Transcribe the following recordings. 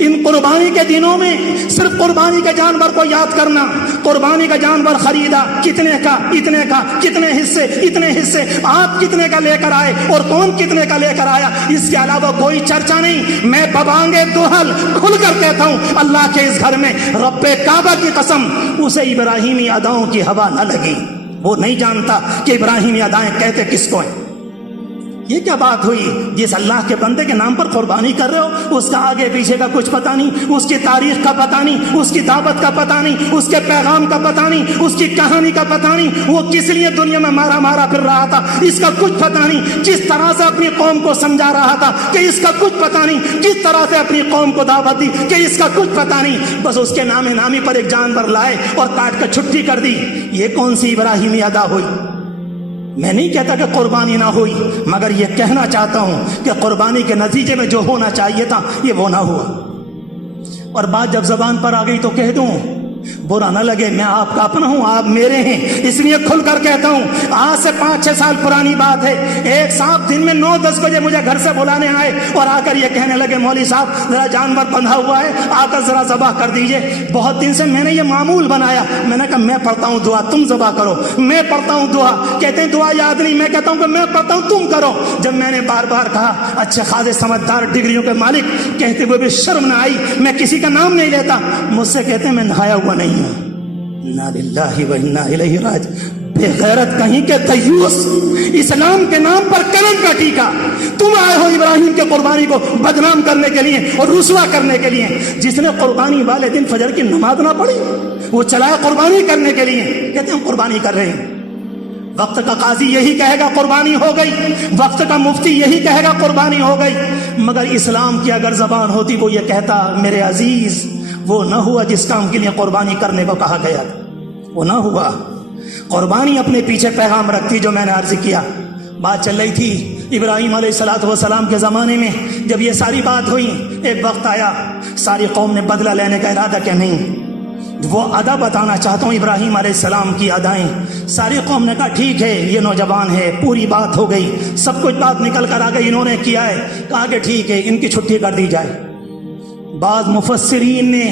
ان قربانی کے دنوں میں صرف قربانی کے جانور کو یاد کرنا، قربانی کا جانور خریدا کتنے کا، اتنے کا، کتنے حصے، اتنے حصے، آپ کتنے کا لے کر آئے اور کون کتنے کا لے کر آیا، اس کے علاوہ کوئی چرچا نہیں۔ میں ببانگے دوہل کھل کر کہتا ہوں، اللہ کے اس گھر میں رب کعبہ کی قسم اسے ابراہیمی اداؤں کی ہوا نہ لگی، وہ نہیں جانتا کہ ابراہیمی ادائیں کہتے کس کو ہیں۔ یہ کیا بات ہوئی؟ جس اللہ کے بندے کے نام پر قربانی کر رہے ہو اس کا آگے پیچھے کا کچھ پتہ نہیں، اس کی تاریخ کا پتہ نہیں، اس کی دعوت کا پتہ نہیں، اس کے پیغام کا پتہ نہیں، اس کی کہانی کا پتہ نہیں، وہ کس لیے دنیا میں مارا پھر رہا تھا اس کا کچھ پتہ نہیں، جس طرح سے اپنی قوم کو سمجھا رہا تھا کہ اس کا کچھ پتہ نہیں، جس طرح سے اپنی قوم کو دعوت دی کہ اس کا کچھ پتہ نہیں، بس اس کے نامی پر ایک جانور لائے اور کاٹ کر چھٹی کر دی۔ یہ کون سی ابراہیمی ادا ہوئی؟ میں نہیں کہتا کہ قربانی نہ ہوئی، مگر یہ کہنا چاہتا ہوں کہ قربانی کے نتیجے میں جو ہونا چاہیے تھا یہ وہ نہ ہوا۔ اور بات جب زبان پر آ گئی تو کہہ دوں، برا نہ لگے، میں آپ کا اپنا ہوں، آپ میرے ہیں، اس لیے کھل کر کہتا ہوں۔ آج سے 5-6 سال پرانی بات ہے، ایک صاحب دن میں 9-10 بجے مجھے گھر سے بلانے آئے اور آ کر یہ کہنے لگے، مولوی صاحب ذرا جانور بندھا ہوا ہے، آ کر ذرا ذبح کر دیجئے۔ بہت دن سے میں نے یہ معمول بنایا، میں نے کہا میں پڑھتا ہوں دعا، تم ذبح کرو، میں پڑھتا ہوں دعا، کہتے ہیں دعا یاد نہیں، میں کہتا ہوں کہ میں پڑھتا ہوں تم کرو۔ جب میں نے بار بار کہا، اچھے خاصے سمجھدار ڈگریوں کے مالک کہتے ہوئے بھی شرم نہ آئی، میں کسی کا نام نہیں لیتا، مجھ سے کہتے ہیں میں نہایا ہوا نہیں ہوں۔ انا للہ و انا الیہ راجعون۔ بے غیرت کہیں کے دیوس، اسلام کے نام پر کلم کا ٹیکا، تم آئے ہو ابراہیم کے قربانی کو بدنام کرنے کے لیے اور رسوا کرنے کے لیے۔ جس نے قربانی والے دن فجر کی نماز نہ پڑھی وہ چلا قربانی کرنے کے لیے، کہتے ہیں ہم قربانی کر رہے ہیں۔ وقت کا قاضی یہی کہے گا قربانی ہو گئی، وقت کا مفتی یہی کہے گا قربانی ہو گئی، مگر اسلام کی اگر زبان ہوتی وہ یہ کہتا، میرے عزیز وہ نہ ہوا جس کام کے لیے قربانی کرنے کو کہا گیا تھا، وہ نہ ہوا۔ قربانی اپنے پیچھے پیغام رکھتی، جو میں نے عرض کیا۔ بات چل رہی تھی ابراہیم علیہ السلام کے زمانے میں، جب یہ ساری بات ہوئی ایک وقت آیا، ساری قوم نے بدلہ لینے کا ارادہ کیا نہیں، وہ ادا بتانا چاہتا ہوں ابراہیم علیہ السلام کی ادائیں۔ ساری قوم نے کہا ٹھیک ہے یہ نوجوان ہے، پوری بات ہو گئی، سب کچھ بات نکل کر آ گئی، انہوں نے کیا ہے، کہا کہ ٹھیک ہے ان کی چھٹی کر دی جائے۔ بعض مفسرین نے،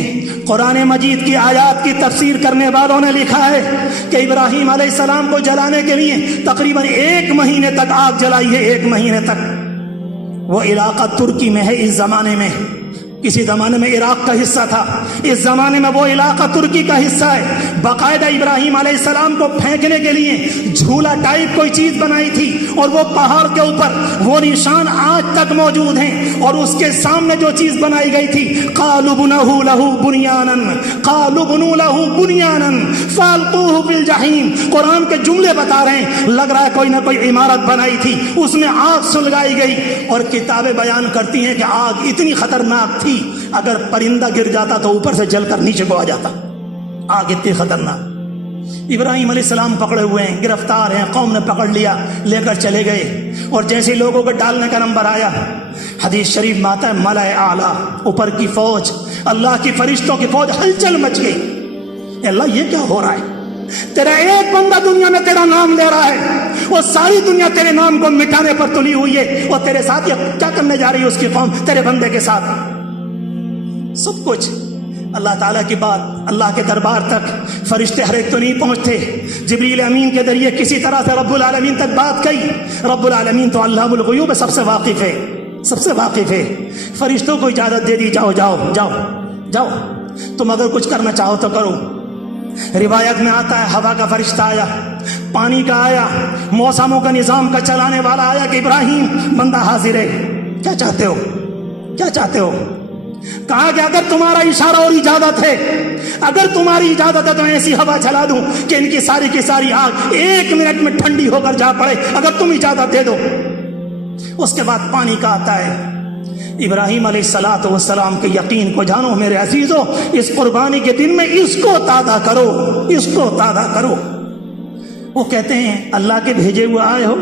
قرآن مجید کی آیات کی تفسیر کرنے والوں نے لکھا ہے کہ ابراہیم علیہ السلام کو جلانے کے لیے تقریباً 1 مہینے تک آگ جلائی ہے، 1 مہینے تک۔ وہ علاقہ ترکی میں ہے اس زمانے میں، کسی زمانے میں عراق کا حصہ تھا، اس زمانے میں وہ علاقہ ترکی کا حصہ ہے۔ باقاعدہ ابراہیم علیہ السلام کو پھینکنے کے لیے جھولا ٹائپ کوئی چیز بنائی تھی، اور وہ پہاڑ کے اوپر وہ نشان آج تک موجود ہیں، اور اس کے سامنے جو چیز بنائی گئی تھی، قالوا بنوا له بنیانا، قالوا بنوا له بنیانا فالقوه فی الجحیم۔ قرآن کے جملے بتا رہے ہیں، لگ رہا ہے کوئی نہ کوئی عمارت بنائی تھی، اس میں آگ سلگائی گئی، اور کتابیں بیان کرتی ہیں کہ آگ اتنی خطرناک تھی اگر پرندہ گر جاتا تو اوپر سے جل کر نیچے کو آ جاتا، آگ اتنی خطرناک۔ ابراہیم علیہ السلام پکڑے ہوئے ہیں، گرفتار ہیں، قوم نے پکڑ لیا، لے کر چلے گئے، اور جیسے لوگوں کو ڈالنے کا نمبر آیا، حدیث شریف میں آتا ہے ملائے اعلیٰ، اوپر کی فوج، اللہ کی فرشتوں کی فوج، ہلچل مچ گئی۔ اللہ یہ کیا ہو رہا ہے؟ تیرا ایک بندہ دنیا میں تیرا نام لے رہا ہے، اور ساری دنیا تیرے نام کو مٹانے پر تلی ہوئی ہے، اور تیرے ساتھ یہ کیا کرنے جا رہی ہے اس کی قوم تیرے بندے کے ساتھ؟ سب کچھ اللہ تعالیٰ کی بات اللہ کے دربار تک فرشتے ہر ایک تو نہیں پہنچتے، جبریل امین کے ذریعے کسی طرح سے رب العالمین تک بات گئی۔ رب العالمین تو علام الغیوب سب سے واقف ہے، سب سے واقف ہے۔ فرشتوں کو اجازت دے دی، جاؤ جاؤ جاؤ جاؤ، تم اگر کچھ کرنا چاہو تو کرو۔ روایت میں آتا ہے ہوا کا فرشتہ آیا، پانی کا آیا، موسموں کا نظام کا چلانے والا آیا کہ ابراہیم بندہ حاضر ہے، کیا چاہتے ہو، کیا چاہتے ہو؟ کہا کہ اگر تمہارا اشارہ اور اجازت ہے، اگر تمہاری اجازت ہے تو ایسی ہوا چلا دوں کہ ان کی ساری آگ 1 منٹ میں ٹھنڈی ہو کر جا پڑے، اگر تم اجازت دے دو۔ اس کے بعد پانی کا آتا ہے۔ ابراہیم علیہ السلام کے یقین کو جانو میرے عزیزو، اس قربانی کے دن میں اس کو تازہ کرو، اس کو تازہ کرو۔ وہ کہتے ہیں اللہ کے بھیجے ہوئے آئے ہو،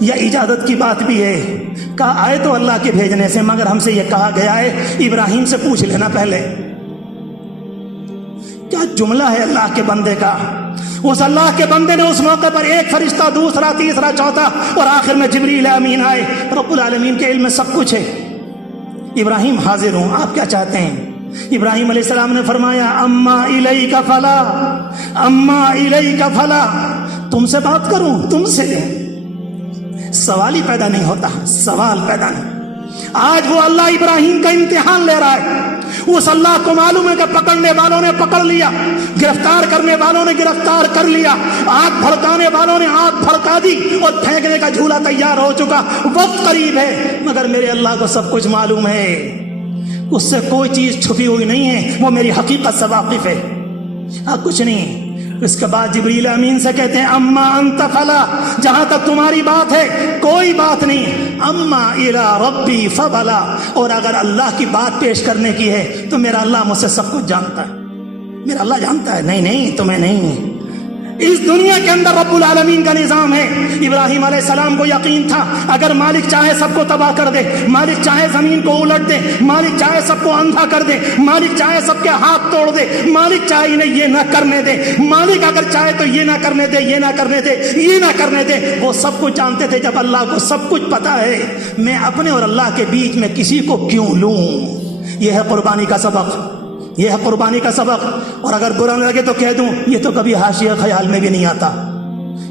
یا اجازت کی بات بھی ہے؟ کہا آئے تو اللہ کے بھیجنے سے، مگر ہم سے یہ کہا گیا ہے ابراہیم سے پوچھ لینا پہلے۔ کیا جملہ ہے اللہ کے بندے کا! اس اللہ کے بندے نے اس موقع پر ایک فرشتہ، دوسرا، تیسرا، چوتھا، اور آخر میں جبریل امین آئے۔ رب العالمین کے علم میں سب کچھ ہے۔ ابراہیم حاضر ہوں، آپ کیا چاہتے ہیں؟ ابراہیم علیہ السلام نے فرمایا اما الیک فلا، اما الیک فلا، تم سے بات کروں، تم سے؟ سوال ہی پیدا نہیں ہوتا، سوال پیدا نہیں۔ آج وہ اللہ ابراہیم کا امتحان لے رہا ہے۔ اس اللہ کو معلوم ہے کہ پکڑنے والوں نے پکڑ لیا، گرفتار کرنے والوں نے گرفتار کر لیا، آگ بھڑکانے والوں نے آگ بھڑکا دی اور پھینکنے کا جھولا تیار ہو چکا، وقت قریب ہے، مگر میرے اللہ کو سب کچھ معلوم ہے، اس سے کوئی چیز چھپی ہوئی نہیں ہے، وہ میری حقیقت سے واقف ہے، کچھ نہیں۔ اس کے بعد جبریل امین سے کہتے ہیں اما انت فلا، جہاں تک تمہاری بات ہے کوئی بات نہیں، اما الی ربی فبلا، اور اگر اللہ کی بات پیش کرنے کی ہے تو میرا اللہ مجھ سے سب کچھ جانتا ہے، میرا اللہ جانتا ہے۔ نہیں نہیں، تمہیں نہیں، اس دنیا کے اندر رب العالمین کا نظام ہے۔ ابراہیم علیہ السلام کو یقین تھا اگر مالک چاہے سب کو تباہ کر دے، مالک چاہے زمین کو الٹ دے، مالک چاہے سب کو اندھا کر دے، مالک چاہے سب کے ہاتھ توڑ دے، مالک چاہے انہیں یہ نہ کرنے دے، مالک اگر چاہے تو یہ نہ کرنے دے، یہ نہ کرنے دے، یہ نہ کرنے دے، وہ سب کچھ جانتے تھے۔ جب اللہ کو سب کچھ پتا ہے، میں اپنے اور اللہ کے بیچ میں کسی کو کیوں لوں؟ یہ ہے قربانی کا سبق، یہ ہے قربانی کا سبق۔ اور اگر برا نہ لگے تو کہہ دوں، یہ تو کبھی حاشیہ خیال میں بھی نہیں آتا،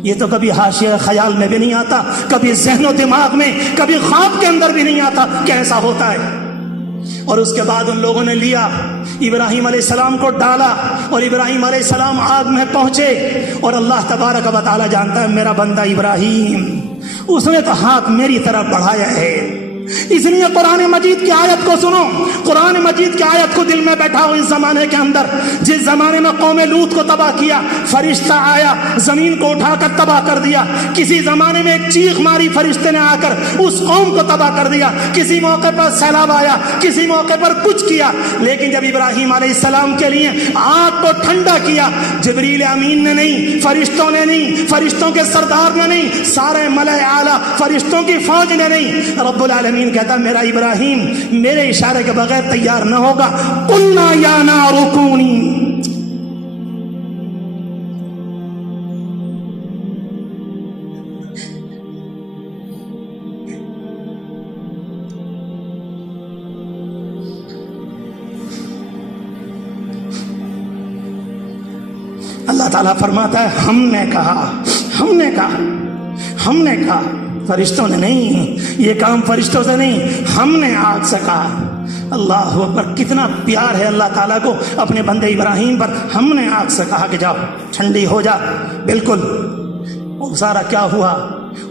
یہ تو کبھی حاشیہ خیال میں بھی نہیں آتا، کبھی ذہن و دماغ میں، کبھی خواب کے اندر بھی نہیں آتا کہ ایسا ہوتا ہے۔ اور اس کے بعد ان لوگوں نے لیا، ابراہیم علیہ السلام کو ڈالا، اور ابراہیم علیہ السلام آگ میں پہنچے، اور اللہ تبارک و تعالی جانتا ہے میرا بندہ ابراہیم، اس نے تو ہاتھ میری طرف بڑھایا ہے۔ اس لیے قرآن مجید کی آیت کو سنو، قرآن مجید کی آیت کو دل میں بیٹھاؤ۔ اس زمانے کے اندر، جس زمانے میں قوم لوط کو تباہ کیا، فرشتہ آیا زمین کو اٹھا کر تباہ کر دیا، کسی زمانے میں ایک چیخ ماری فرشتے نے آ کر اس قوم کو تباہ کر دیا، کسی موقع پر سیلاب آیا، کسی موقع پر کچھ کیا، لیکن جب ابراہیم علیہ السلام کے لیے آگ کو ٹھنڈا کیا، جبریل امین نے نہیں، فرشتوں نے نہیں، فرشتوں کے سردار نے نہیں، سارے ملائے اعلیٰ فرشتوں کی فوج نے نہیں، رب العالمین کہتا میرا ابراہیم میرے اشارے کے بغیر تیار نہ ہوگا۔ قلنا یا نار کونی، اللہ تعالیٰ فرماتا ہے ہم نے کہا، ہم نے کہا، ہم نے کہا، فرشتوں نے نہیں، یہ کام فرشتوں سے نہیں، ہم نے آگ سے کہا۔ اللہ اکبر، کتنا پیار ہے اللہ تعالیٰ کو اپنے بندے ابراہیم پر۔ ہم نے آگ سے کہا کہ جاؤ ٹھنڈی ہو جا، بالکل۔ وہ سارا کیا ہوا؟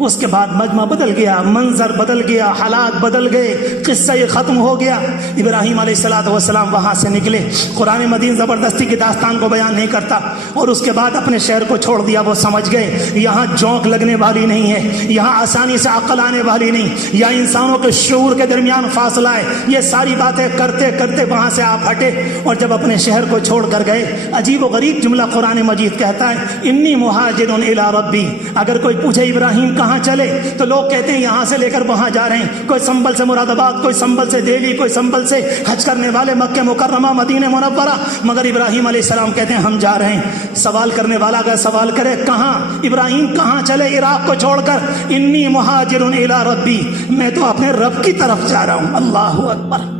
اس کے بعد مجمع بدل گیا، منظر بدل گیا، حالات بدل گئے، قصہ یہ ختم ہو گیا۔ ابراہیم علیہ السلام وہاں سے نکلے۔ قرآن مجید زبردستی کی داستان کو بیان نہیں کرتا، اور اس کے بعد اپنے شہر کو چھوڑ دیا۔ وہ سمجھ گئے یہاں جونک لگنے والی نہیں ہے، یہاں آسانی سے عقل آنے والی نہیں، یا انسانوں کے شعور کے درمیان فاصلہ ہے۔ یہ ساری باتیں کرتے کرتے وہاں سے آپ ہٹے، اور جب اپنے شہر کو چھوڑ کر گئے، عجیب و غریب جملہ قرآن مجید کہتا ہے انی مہاجر الی ربی۔ اگر کوئی پوچھے ابراہیم کہاں چلے تو لوگ کہتے ہیں یہاں سے لے کر وہاں جا رہے ہیں، کوئی سنبل سے مراد آباد، کوئی سنبل سے دہلی، کوئی سنبل سے حج کرنے والے مکہ مکرمہ مدینہ منورہ، مگر ابراہیم علیہ السلام کہتے ہیں ہم جا رہے ہیں۔ سوال کرنے والا اگر سوال کرے کہاں ابراہیم کہاں چلے عراق کو چھوڑ کر، انی مہاجر الی ربی، میں تو اپنے رب کی طرف جا رہا ہوں۔ اللہ اکبر،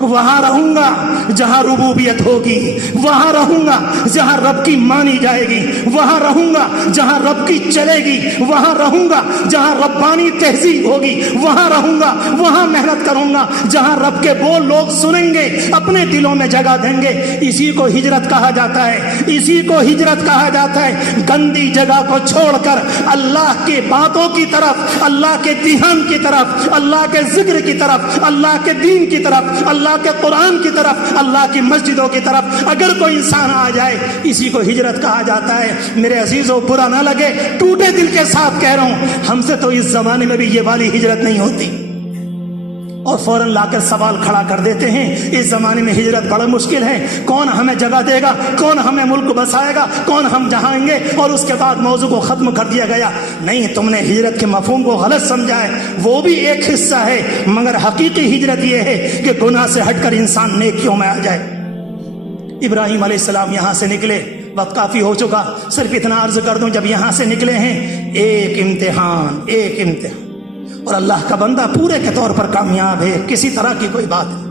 وہاں رہوں گا جہاں ربوبیت ہوگی، وہاں رہوں گا جہاں رب کی مانی جائے گی، وہاں رہوں گا جہاں رب کی چلے گی، وہاں رہوں گا جہاں ربانی تہذیب ہوگی، وہاں رہوں گا، وہاں محنت کروں گا جہاں رب کے بول لوگ سنیں گے، اپنے دلوں میں جگہ دیں گے۔ اسی کو ہجرت کہا جاتا ہے، اسی کو ہجرت کہا جاتا ہے، گندی جگہ کو چھوڑ کر اللہ کے باتوں کی طرف، اللہ کے دھیان کی طرف، اللہ کے ذکر کی طرف، اللہ کے دین کی طرف، اللہ کے قرآن کی طرف، اللہ کی مسجدوں کی طرف اگر کوئی انسان آ جائے، اسی کو ہجرت کہا جاتا ہے۔ میرے عزیزوں، برا نہ لگے، ٹوٹے دل کے ساتھ کہہ رہا ہوں، ہم سے تو اس زمانے میں بھی یہ والی ہجرت نہیں ہوتی، اور فوراً لا کر سوال کھڑا کر دیتے ہیں اس زمانے میں ہجرت بڑا مشکل ہے، کون ہمیں جگہ دے گا، کون ہمیں ملک بسائے گا، کون ہم جہائیں گے، اور اس کے بعد موضوع کو ختم کر دیا گیا۔ نہیں، تم نے ہجرت کے مفہوم کو غلط سمجھا ہے، وہ بھی ایک حصہ ہے، مگر حقیقی ہجرت یہ ہے کہ گناہ سے ہٹ کر انسان نیکیوں میں آ جائے۔ ابراہیم علیہ السلام یہاں سے نکلے، وقت کافی ہو چکا، صرف اتنا عرض کر دوں، جب یہاں سے نکلے ہیں ایک امتحان، اور اللہ کا بندہ پورے کے طور پر کامیاب ہے، کسی طرح کی کوئی بات نہیں۔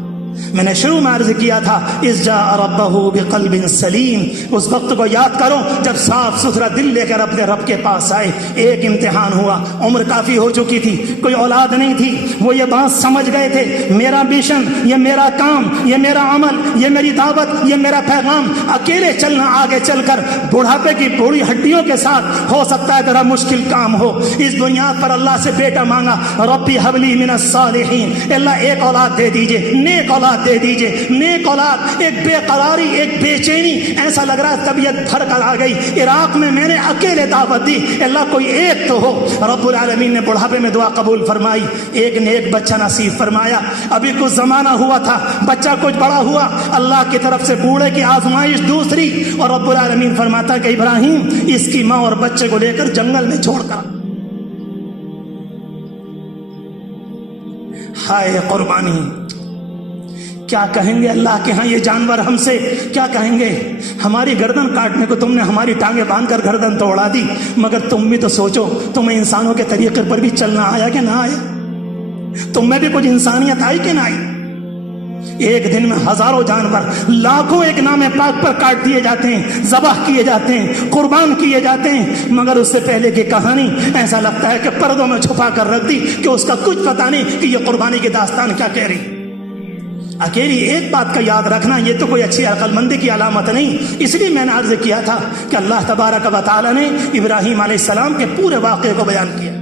میں نے شروع میں عرض کیا تھا اذ جاء ربہ بقلب سلیم، اس وقت کو یاد کرو جب صاف ستھرا دل لے کر اپنے رب کے پاس آئے۔ ایک امتحان ہوا، عمر کافی ہو چکی تھی، کوئی اولاد نہیں تھی، وہ یہ بات سمجھ گئے تھے میرا مشن، یہ میرا کام، یہ میرا عمل، یہ میری دعوت، یہ میرا پیغام اکیلے چلنا، آگے چل کر بڑھاپے کی بوڑھی ہڈیوں کے ساتھ ہو سکتا ہے ذرا مشکل کام ہو۔ اس بنیاد پر اللہ سے بیٹا مانگا، ربی حب لی من الصالحین، اللہ ایک اولاد دے دیجئے، نیک اولاد دے دیجئے، نیک اولاد۔ ایک بے قراری، ایک بے چینی، ایسا لگ رہا ہے طبیعت بھر کر آ گئی۔ عراق میں میں نے اکیلے دعوت دی، اللہ کوئی ایک تو ہو۔ رب العالمین نے بڑھاپے میں دعا قبول فرمائی، ایک نیک بچہ نصیب فرمایا۔ ابھی کچھ زمانہ ہوا تھا، بچہ کچھ بڑا ہوا، اللہ کی طرف سے بوڑھے کی آزمائش دوسری، اور رب العالمین فرماتا ہے کہ ابراہیم اس کی ماں اور بچے کو لے کر جنگل میں چھوڑ کر۔ ہائے قربانی، کیا کہیں گے اللہ کے ہاں یہ جانور ہم سے، کیا کہیں گے؟ ہماری گردن کاٹنے کو تم نے ہماری ٹانگیں باندھ کر گردن توڑا دی، مگر تم بھی تو سوچو تمہیں انسانوں کے طریقے پر بھی چلنا آیا کہ نہ آیا؟ تم میں بھی کچھ انسانیت آئی کہ نہ آئی؟ ایک دن میں ہزاروں جانور، لاکھوں ایک نام پاک پر کاٹ دیے جاتے ہیں، ذبح کیے جاتے ہیں، قربان کیے جاتے ہیں، مگر اس سے پہلے کی کہانی ایسا لگتا ہے کہ پردوں میں چھپا کر رکھ دی کہ اس کا کچھ پتہ نہیں کہ یہ قربانی کی داستان کیا کہہ رہی۔ اکیلی ایک بات کا یاد رکھنا، یہ تو کوئی اچھی عقل مندی کی علامت نہیں۔ اس لیے میں نے عرض کیا تھا کہ اللہ تبارک و تعالی نے ابراہیم علیہ السلام کے پورے واقعے کو بیان کیا۔